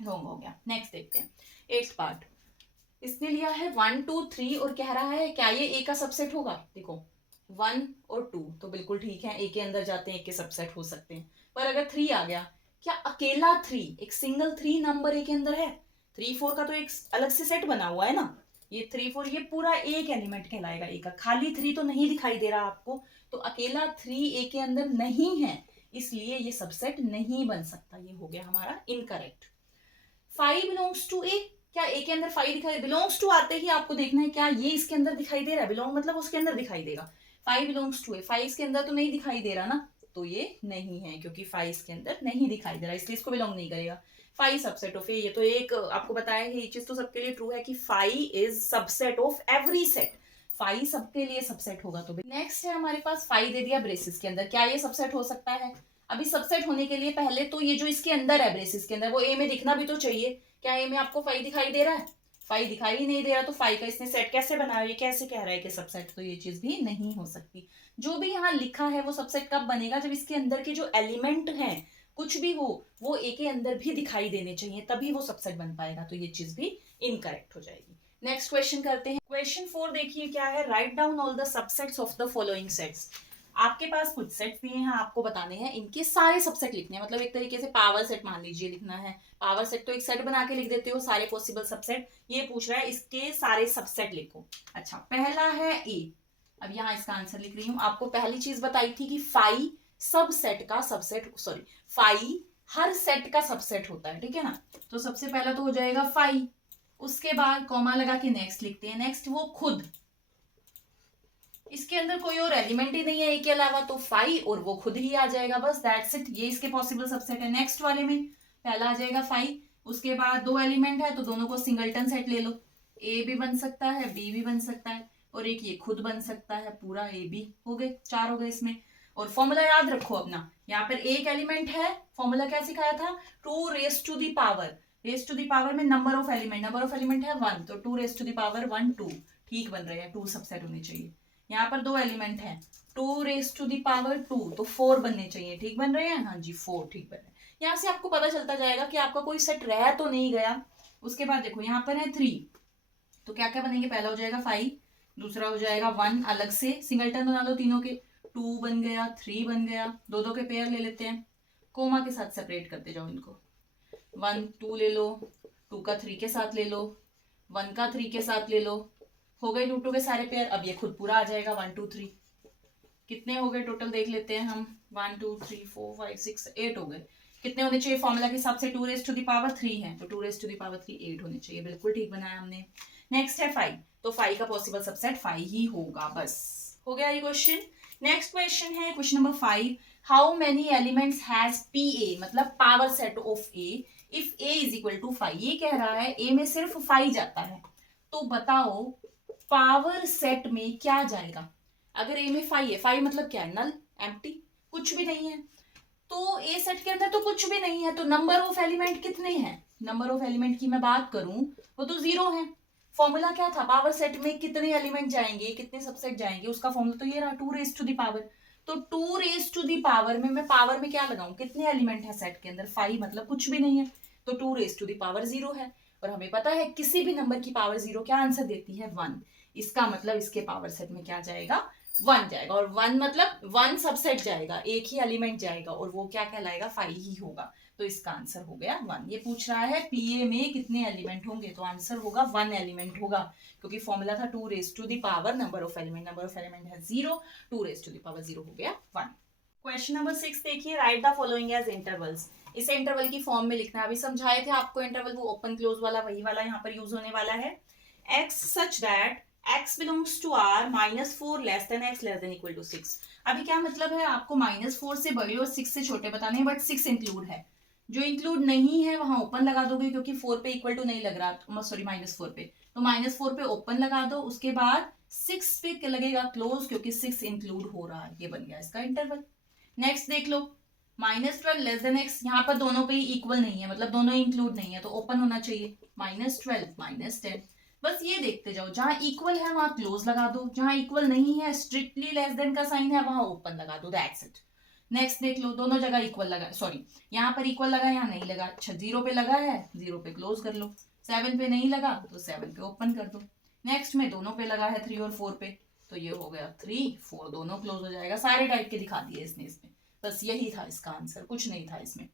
रॉन्ग हो गया। नेक्स्ट देखते हैं 8th पार्ट। इसने लिया है 1, 2, 3 और कह रहा है क्या ये ए का सबसेट होगा। देखो 1 और 2 तो बिल्कुल ठीक है, ए के अंदर जाते हैं, ए के सबसेट हो सकते हैं, पर अगर 3 आ गया, क्या अकेला 3, एक सिंगल 3 नंबर ए के अंदर है? 3 4 का तो एक अलग से सेट बना हुआ है ना, ये 3 4 ये पूरा एक एलिमेंट कहलाएगा ए का। खाली 3 तो नहीं दिखाई दे रहा आपको, तो अकेला 3 ए के अंदर नहीं है, इसलिए ये सबसेट नहीं बन सकता। ये हो गया हमारा इनकरेक्ट। 5 बिलोंग्स टू ए, क्या ए के अंदर 5 दिखाई, बिलोंग्स टू आते ही आपको देखना है क्या ये इसके अंदर दिखाई दे रहा है, बिलोंग मतलब उसके अंदर दिखाई देगा। 5 बिलोंग्स टू ए, 5 इसके अंदर तो नहीं दिखाई दे रहा ना, तो ये नहीं है, क्योंकि 5 इसके अंदर नहीं दिखाई दे रहा, इसलिए इसको बिलोंग नहीं करेगा। 5 सबसेट ऑफ ए, ये तो एक आपको बताया है, ये चीज तो सबके लिए ट्रू है कि 5 is subset of every set, 5 सबके लिए सबसेट होगा। तो नेक्स्ट है हमारे पास 5 दे दिया ब्रेसिस के अंदर, क्या ये सबसेट हो सकता है? अभी सबसेट होने के लिए पहले तो ये जो इसके अंदर है ब्रेसिस के अंदर, वो ए में दिखना भी तो चाहिए। क्या ए में आपको 5 दिखाई दे रहा है? 5 दिखाई ही नहीं दे रहा, तो 5 का इसने सेट कैसे बनाया, ये कैसे कह रहा है कि सबसेट? तो ये चीज भी नहीं हो सकती। जो भी यहाँ लिखा है वो सबसेट कब बनेगा, जब इसके अंदर के जो एलिमेंट हैं कुछ भी हो वो ए के अंदर भी दिखाई देने चाहिए, तभी वो सबसेट बन पाएगा। तो ये चीज भी इनकरेक्ट हो जाएगी। नेक्स्ट क्वेश्चन करते हैं। क्वेश्चन 4 देखिए क्या है, write down all the subsets of the following sets. आपके पास कुछ सेट्स दिए हैं, आपको बताने हैं, इनके सारे सबसेट लिखने हैं, मतलब एक तरीके से पावर सेट मान लीजिए लिखना है। पावर सेट तो एक सेट बना के लिख देते हो, सारे पॉसिबल सबसेट। ये पूछ रहा है इसके सारे सबसेट लिखो। अच्छा, पहला है ए, अब यहाँ इसका आंसर लिख रही हूँ। आपको पहली चीज बताई थी कि 5 सब सेट का सबसेट, सॉरी 5 हर सेट का सबसेट होता है, ठीक है ना। तो सबसे पहला तो हो जाएगा 5, उसके बाद कॉमा लगा के नेक्स्ट लिखते हैं। नेक्स्ट वो खुद, इसके अंदर कोई और एलिमेंट ही नहीं है ए के अलावा, तो 5 और वो खुद ही आ जाएगा, बस दैट्स इट। ये इसके पॉसिबल सबसेट है। नेक्स्ट वाले में पहला आ जाएगा 5, उसके बाद 2 एलिमेंट है तो दोनों को सिंगलटन सेट ले लो, ए भी बन सकता है बी भी बन सकता है, और एक ये खुद बन सकता है, पूरा ए बी हो गए, 4 हो गए इसमें। और फॉर्मूला याद रखो अपना, यहाँ पर एक एलिमेंट है, फॉर्मूला क्या सिखाया था, 2 raise to the power, raise to the power में नंबर ऑफ एलिमेंट है 1, तो 2 रेज टू दी पावर 1 2, ठीक बन रहे हैं, 2 सबसेट होने चाहिए। यहाँ पर 2 एलिमेंट हैं, 2 रेज टू दी पावर 2, तो 4 बनने चाहिए, ठीक बन रहे हैं, हाँ जी 4 ठीक बन रहे हैं। यहाँ से आपको पता चलता जाएगा कि आपका कोई सेट रह तो नहीं गया। उसके बाद देखो यहाँ पर है 3, तो क्या क्या बनेंगे, पहला हो जाएगा 5, दूसरा हो जाएगा 1, अलग से सिंगलटन बना दो तीनों के, 2 बन गया, 3 बन गया, दो दो के पेयर ले लेते हैं, कोमा के साथ सेपरेट करते जाओ इनको, 1 2 ले लो, 2 का 3 के साथ ले लो, 1 का 3 के साथ ले लो, हो गए 2 2 के सारे पेयर। अब ये खुद पूरा आ जाएगा 1 2 3, कितने हो गए टोटल देख लेते हैं हम, 1 2 3 4 5 6 8 हो गए। कितने होने चाहिए फॉर्मूला के हिसाब से, 2 रेज टू दी पावर 3 है, तो 2 रेज टू दी पावर 3 8 होने चाहिए, बिल्कुल ठीक बनाया हमने। नेक्स्ट है 5, तो 5 का पॉसिबल सबसेट 5 ही होगा, बस हो गया ये क्वेश्चन। नेक्स्ट क्वेश्चन है question number 5, how many elements has P A, मतलब power set of A, if A is equal to 5। ये कह रहा है ए में सिर्फ 5 जाता है, तो बताओ पावर सेट में क्या जाएगा। अगर ए में 5 है, 5 मतलब क्या है, नल, एम्प्टी, कुछ भी नहीं है, तो ए सेट के अंदर तो कुछ भी नहीं है, तो नंबर ऑफ एलिमेंट कितने हैं, नंबर ऑफ एलिमेंट की मैं बात करूं वो तो 0 है। फॉर्मूला क्या था, पावर सेट में कितने एलिमेंट जाएंगे, कितने सबसेट जाएंगे, उसका फॉर्मूला तो ये रहा, 2 रेज टू दी पावर। तो 2 रेज टू दी पावर में मैं पावर में क्या लगाऊं, कितने एलिमेंट है सेट के अंदर, 5 मतलब कुछ भी नहीं है, तो 2 रेज टू दी पावर 0 है। और हमें पता है किसी भी नंबर की पावर 0 क्या आंसर देती है, 1। इसका मतलब इसके पावर सेट में क्या जाएगा, 1 जाएगा, और 1 मतलब 1 सबसेट जाएगा, एक ही एलिमेंट जाएगा, और वो क्या कहलाएगा, 5 ही होगा। तो इसका आंसर हो गया 1। ये पूछ रहा है पीए में कितने एलिमेंट होंगे, तो आंसर होगा 1 एलिमेंट होगा, क्योंकि फॉर्मूला था 2 raise to the power number of element है 0, 2 रेज टू दी पावर 0 हो गया 1। क्वेश्चन नंबर 6 देखिए, write the following as intervals. इसे इंटरवल की फॉर्म में लिखना है, अभी समझाए थे आपको इंटरवल, वो ओपन क्लोज वाला वही वाला यहाँ पर यूज होने वाला है। x such that x belongs to r -4 less than x less than equal to 6। अभी क्या मतलब है, आपको -4 से बड़े और 6 से छोटे बताने हैं, बट 6 इंक्लूड है, जो इंक्लूड नहीं है वहां ओपन लगा दोगे, क्योंकि 4 पे इक्वल टू नहीं लग रहा, सॉरी -4 पे, तो -4 पे ओपन लगा दो, उसके बाद 6 पे लगेगा क्लोज, क्योंकि 6 इंक्लूड हो रहा है, ये बन गया इसका इंटरवल। नेक्स्ट देख लो, -12 लेस देन x, यहाँ पर दोनों पे ही इक्वल नहीं है, मतलब दोनों इंक्लूड नहीं है, तो ओपन होना चाहिए, -12 -10। बस ये देखते जाओ, जहां इक्वल है वहां क्लोज लगा दो, जहां इक्वल नहीं है, स्ट्रिक्टली लेस देन का साइन है, वहां ओपन लगा दो, दैट्स इट। नेक्स्ट देख लो, दोनों जगह इक्वल लगा, सॉरी यहाँ पर इक्वल लगा, यहाँ नहीं लगा, अच्छा 0 पे लगा है, 0 पे क्लोज कर लो, 7 पे नहीं लगा तो 7 पे ओपन कर दो। नेक्स्ट में दोनों पे लगा है 3 और 4 पे, तो ये हो गया 3 4 दोनों क्लोज हो जाएगा। सारे टाइप के दिखा दिए इसने इसमें, बस यही था इसका आंसर, कुछ नहीं था इसमें।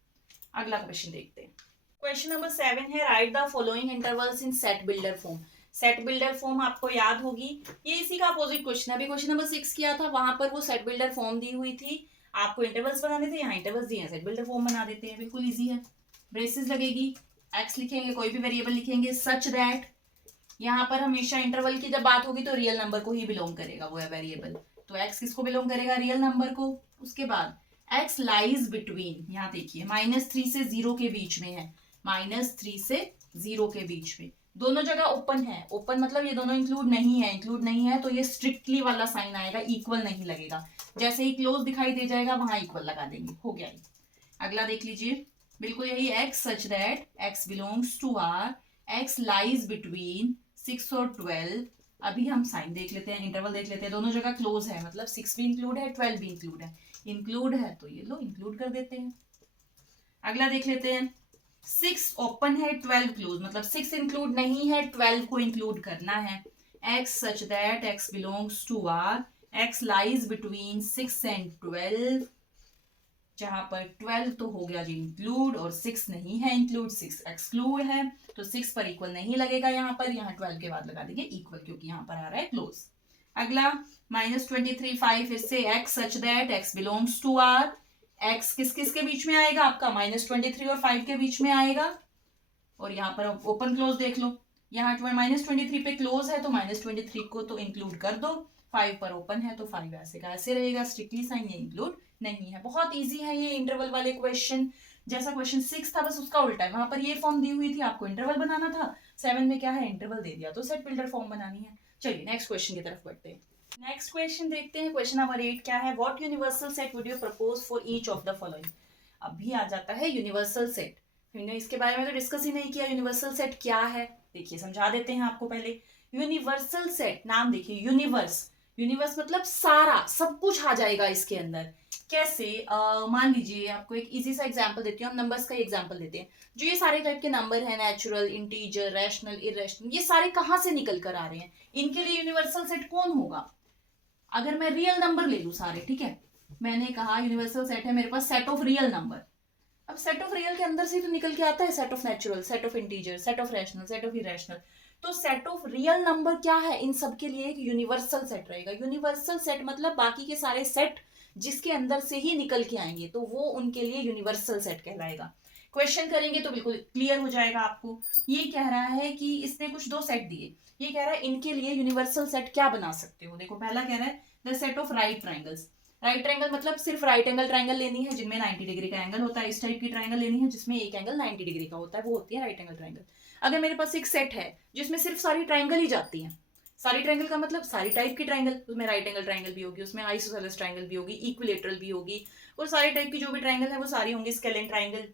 अगला क्वेश्चन देखते हैं। क्वेश्चन नंबर 7 है right the following intervals in set builder form. Set builder form आपको याद होगी, ये इसी का अपोजिट क्वेश्चन है। अभी क्वेश्चन नंबर 6 किया था, वहां पर वो सेट बिल्डर फॉर्म दी हुई थी, आपको इंटरवल्स बनाने थे, यहाँ इंटरवल्स दिए हैं, सेट बिल्डर फॉर्म बना देते हैं, बिल्कुल इजी है। ब्रेसेस लगेगी, एक्स लिखेंगे, कोई भी वेरिएबल लिखेंगे सच दैट, यहाँ पर हमेशा इंटरवल की जब बात होगी तो रियल नंबर को ही बिलोंग करेगा वो है वेरिएबल, तो एक्स किसको बिलोंग करेगा, रियल नंबर को। उसके बाद एक्स लाइज बिटवीन, यहाँ देखिए -3 से 0 के बीच में है, -3 से 0 के बीच में, दोनों जगह ओपन है। ओपन मतलब ये दोनों इंक्लूड नहीं है, इंक्लूड नहीं है तो ये स्ट्रिक्टली वाला साइन आएगा, इक्वल नहीं लगेगा। जैसे ही क्लोज दिखाई दे जाएगा वहां इक्वल लगा देंगे, हो गया। अगला देख लीजिए, बिल्कुल यही, x such that x belongs to R, x lies between 6 और 12। अभी हम साइन देख लेते हैं, इंटरवल देख लेते हैं, दोनों जगह क्लोज है, मतलब 6 भी इंक्लूड है, 12 भी इंक्लूड है। इंक्लूड है तो ये लो इंक्लूड कर देते हैं। अगला देख लेते हैं, 6 ओपन है, 12 क्लोज, मतलब 6 इंक्लूड नहीं है, 12 को इंक्लूड करना है। X such that x belongs to R, x lies between 6 and 12, जहां पर 12 तो हो गया जी इंक्लूड और 6 नहीं है इंक्लूड, 6 एक्सक्लूड है, तो 6 पर इक्वल नहीं लगेगा यहाँ पर, यहाँ 12 के बाद लगा देंगे इक्वल, क्योंकि यहाँ पर आ रहा है क्लोज। अगला -23 5, इससे x such that x belongs to R, x किस किस के बीच में आएगा आपका, -23 और 5 के बीच में आएगा, और यहाँ पर ओपन क्लोज देख लो, यहाँ -23 पे क्लोज है तो -23 को तो इंक्लूड कर दो, 5 पर ओपन है तो 5 ऐसे का ऐसे रहेगा, स्ट्रिक्टली साइन ये इंक्लूड नहीं है। बहुत इजी है ये इंटरवल वाले क्वेश्चन, जैसा क्वेश्चन 6 था बस उसका उल्टा है, वहां पर ये फॉर्म दी हुई थी, आपको इंटरवल बनाना था, 7 में क्या है इंटरवल दे दिया तो सेट बिल्डर फॉर्म बनानी है। चलिए नेक्स्ट क्वेश्चन की तरफ बढ़ते हैं। नेक्स्ट क्वेश्चन देखते हैं, क्वेश्चन नंबर 8 क्या है, what universal set would you propose for each of the following. अभी आ जाता है यूनिवर्सल सेट, हमने इसके बारे में तो डिस्कस ही नहीं किया, यूनिवर्सल सेट क्या है, देखिए समझा देते हैं आपको पहले। यूनिवर्सल सेट, नाम देखिए यूनिवर्स, यूनिवर्स मतलब सारा सब कुछ आ जाएगा इसके अंदर। कैसे, मान लीजिए आपको एक इजी सा एग्जांपल देती हूँ, हम नंबर्स का एग्जांपल देते हैं। जो ये सारे टाइप के नंबर है, नेचुरल, इंटीजर, रैशनल, इरेशनल, ये सारे कहाँ से निकल कर आ रहे हैं, इनके लिए यूनिवर्सल सेट कौन होगा। अगर मैं रियल नंबर ले लूँ सारे, ठीक है, मैंने कहा यूनिवर्सल सेट है मेरे पास सेट ऑफ रियल नंबर, अब सेट ऑफ रियल के अंदर से तो निकल के आता है set of natural, set of integer, set of rational, set of irrational, तो सेट ऑफ रियल नंबर क्या है, इन सब के लिए एक यूनिवर्सल सेट रहेगा। यूनिवर्सल सेट मतलब बाकी के सारे सेट जिसके अंदर से ही निकल के आएंगे तो वो उनके लिए यूनिवर्सल सेट कहलाएगा। क्वेश्चन करेंगे तो बिल्कुल क्लियर हो जाएगा आपको। ये कह रहा है कि इसने कुछ दो सेट दिए, ये कह रहा है इनके लिए यूनिवर्सल सेट क्या बना सकते हो। देखो पहला कह रहा है the set of right triangles, right triangle मतलब सिर्फ राइट एंगल ट्रायंगल लेनी है जिनमें 90 डिग्री का एंगल होता है, इस टाइप की ट्रायंगल लेनी है जिसमें एक एंगल 90 डिग्री का होता है, वो होती है राइट एंगल ट्रायंगल। अगर मेरे पास एक सेट है जिसमें सिर्फ सारी ट्रायंगल ही जाती हैं, सारी ट्रायंगल का मतलब सारी टाइप की ट्रायंगल, उसमें राइट एंगल ट्रायंगल भी होगी, उसमें आइसोसेलेस ट्रायंगल भी होगी, इक्विलेटरल भी होगी, और सारी टाइप की जो भी ट्रायंगल है वो सारी होंगी स्केलेन ट्रायंगल,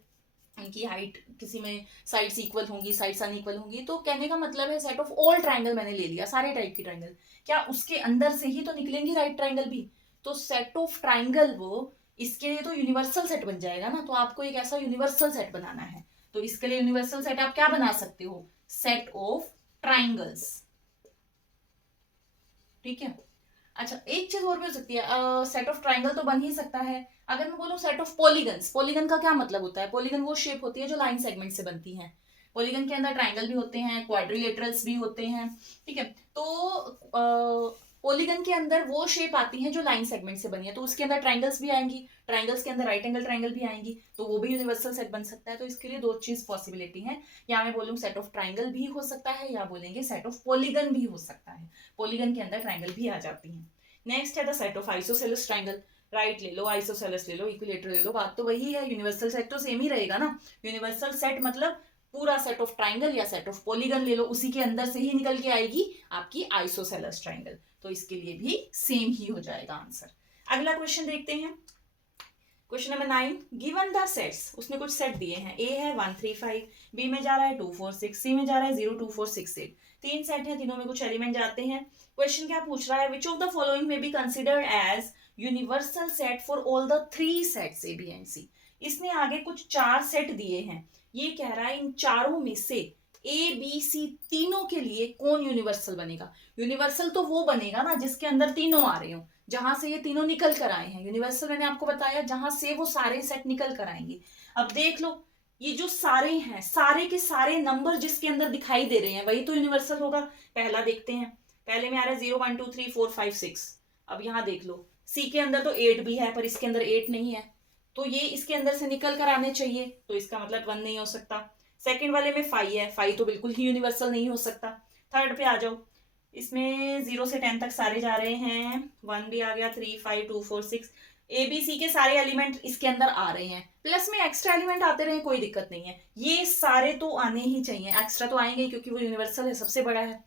उनकी हाइट किसी में साइड्स इक्वल होंगी, साइड्स अनइक्वल होंगी। तो कहने का मतलब है सेट ऑफ ऑल ट्रायंगल मैंने ले लिया, सारे टाइप की ट्रायंगल, क्या उसके अंदर से ही तो निकलेंगी राइट ट्रायंगल भी, तो सेट ऑफ ट्रायंगल वो इसके लिए तो यूनिवर्सल सेट बन जाएगा ना। तो आपको एक ऐसा यूनिवर्सल सेट बनाना है, तो इसके लिए यूनिवर्सल सेट आप क्या बना सकते हो, सेट ऑफ ट्रायंगल्स, ठीक है। अच्छा एक चीज और भी हो सकती है, सेट ऑफ ट्रायंगल तो बन ही सकता है। अगर मैं बोलूं सेट ऑफ पॉलीगन्स, पॉलीगन का क्या मतलब होता है, पॉलीगन वो शेप होती है जो लाइन सेगमेंट से बनती है, पॉलीगन के अंदर ट्रायंगल भी होते हैं, क्वाड्रिलेटरल्स भी होते हैं, ठीक है। तो पॉलीगन के अंदर वो शेप आती है जो लाइन सेगमेंट से बनी है, तो उसके अंदर ट्रायंगल्स भी आएंगी, ट्रायंगल्स के अंदर राइट एंगल ट्रायंगल भी आएंगी, तो वो भी यूनिवर्सल सेट बन सकता है। तो इसके लिए दो चीज पॉसिबिलिटी है, या मैं बोलूँ सेट ऑफ ट्रायंगल भी हो सकता है, या बोलेंगे सेट ऑफ पॉलीगन भी हो सकता है, पॉलीगन के अंदर ट्रायंगल भी आ जाती है। नेक्स्ट है the set of isosceles triangle, right ले लो, आइसोसेलेस ले लो, इक्विलेटरल ले लो, बात तो वही है, यूनिवर्सल सेट तो सेम ही रहेगा ना। यूनिवर्सल सेट मतलब पूरा सेट ऑफ ट्रायंगल या सेट ऑफ पॉलीगन ले लो, उसी के अंदर से ही निकल के आएगी आपकी आइसोसेलेस ट्रायंगल, तो इसके लिए भी सेम ही हो जाएगा आंसर। अगला क्वेश्चन देखते हैं, question number 9, given the sets, उसने कुछ सेट दिए हैं, ए है 1 3 5, बी में जा रहा है 2 4 6, सी में जा रहा है 0 2 4 6 8, तीन सेट है, तीनों में कुछ एलिमेंट जाते हैं। क्वेश्चन क्या पूछ रहा है, which of the following may be considered as universal set for all the 3 sets A B and C. इसने आगे कुछ 4 सेट दिए हैं, ये कह रहा है इन चारों में से ए बी सी तीनों के लिए कौन यूनिवर्सल बनेगा। यूनिवर्सल तो वो बनेगा ना जिसके अंदर तीनों आ रहे हो, जहां से ये तीनों निकल कर आए हैं। यूनिवर्सल मैंने आपको बताया जहां से वो सारे सेट निकल कर आएंगे। अब देख लो ये जो सारे हैं, सारे के सारे नंबर जिसके अंदर दिखाई दे रहे हैं वही तो यूनिवर्सल होगा। पहला देखते हैं, पहले में आ रहा है 0 1 2 3 4 5 6। अब यहां देख लो, सी के अंदर तो 8 भी है पर इसके अंदर 8 नहीं है, तो ये इसके अंदर से निकल कर आने चाहिए, तो इसका मतलब 1 नहीं हो सकता। सेकंड वाले में 5 है, 5 तो बिल्कुल ही यूनिवर्सल नहीं हो सकता। थर्ड पे आ जाओ, इसमें 0 से 10 तक सारे जा रहे हैं, 1 भी आ गया, 3 5 2 4 6। ABC के सारे एलिमेंट इसके अंदर आ रहे हैं, प्लस में एक्स्ट्रा एलिमेंट आते रहे, कोई दिक्कत नहीं है, ये सारे तो आने ही चाहिए, एक्स्ट्रा तो आएंगे ही क्योंकि वो यूनिवर्सल है, सबसे बड़ा है।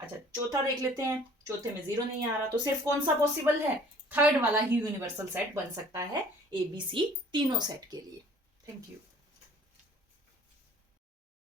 अच्छा चौथा देख लेते हैं, चौथे में 0 नहीं आ रहा, तो सिर्फ कौन सा पॉसिबल है, थर्ड वाला ही यूनिवर्सल सेट बन सकता है ABC तीनों सेट के लिए। Thank you.